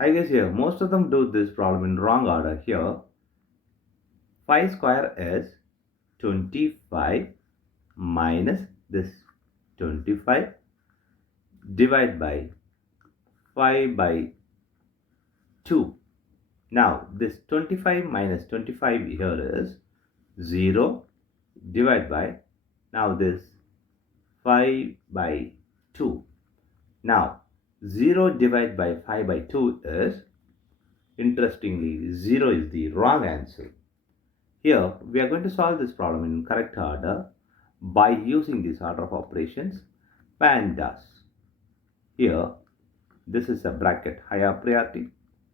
I guess here most of them do this problem in wrong order. Here 5 square is 25 minus this 25 divided by 5 by 2. Now this 25 minus 25 here is 0 divided by, now this 5 by 2. Now 0 divided by 5 by 2 is, interestingly, 0 is the wrong answer. Here we are going to solve this problem in correct order by using this order of operations PEMDAS. Here this is a bracket higher priority,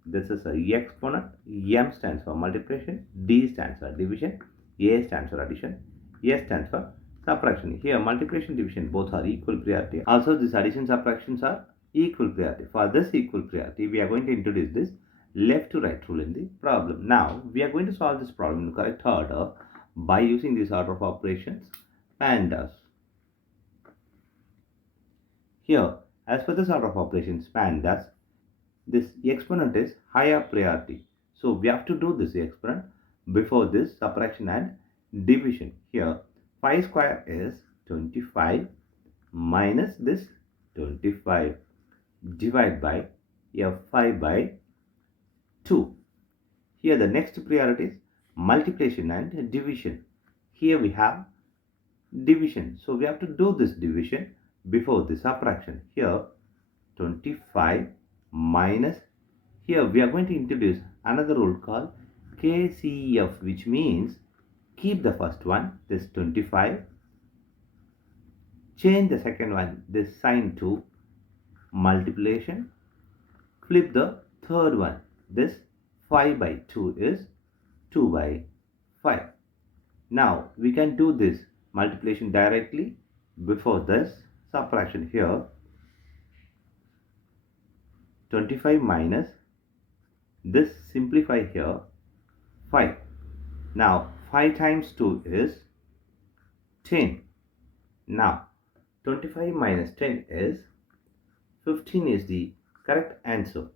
this is a exponent, M stands for multiplication, D stands for division, A stands for addition, S stands for subtraction. Here multiplication, division both are equal priority. Also these addition subtractions are equal priority. For this equal priority we are going to introduce this left to right rule in the problem. Now we are going to solve this problem in correct order by using this order of operations PEMDAS. Here as per this order of operations PEMDAS, this exponent is higher priority, so we have to do this exponent before this subtraction and division. Here 5 square is 25 minus this 25 divided by 5 by 2. Here the next priority is multiplication and division. Here we have division, so we have to do this division before the subtraction. Here 25 minus, here we are going to introduce another rule called KCF, which means keep the first one, this 25, change the second one, this sign to multiplication, flip the third one, this 5 by 2 is 2 by 5. Now we can do this multiplication directly before this subtraction. Here 25 minus this, simplify here 5. Now 5 times 2 is 10. Now 25 minus 10 is 15 is the correct answer.